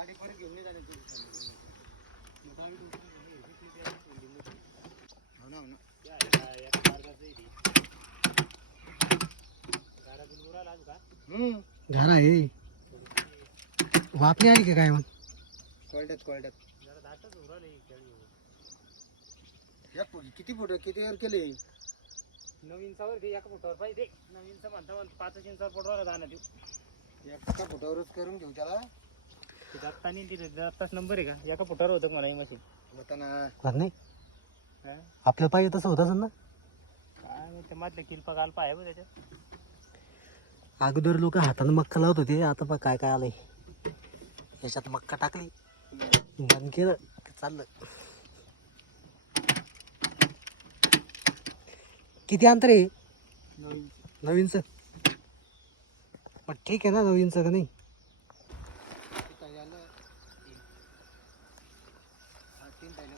गाडी परत घेऊन नाही जाणार हो ना हो ना. झाला आहे वापणी आली का काय मग? कळड्यात कळड्यात एक फुट किती फुट किती वर केले? नवीन सावर घे एका फुटावर पाहिजे. नवीनचं म्हणता म्हणता पाच इंचावर पडवायला जाणार देऊ एका फुटावरच करून घेऊ त्याला. दत्तानी तिथे दत्ताच नंबर आहे का? एका फुटावर होतं मला ही मशीन? होताना. होत नाही? आपल्या पाहिजे तसं होत असेल ना? काय माहिती मधले किल्पा काल्पा आहे बघ त्याच्यात. अगोदर लोक हातानं मक्का लावत होते आता बघ काय काय आलंय. याच्यात मक्का टाकली बंद केलं की चाललं. किती अंतर आहे? नवीन नवीनचं? पण ठीक आहे ना नवीनचं का नाही? तीन टायला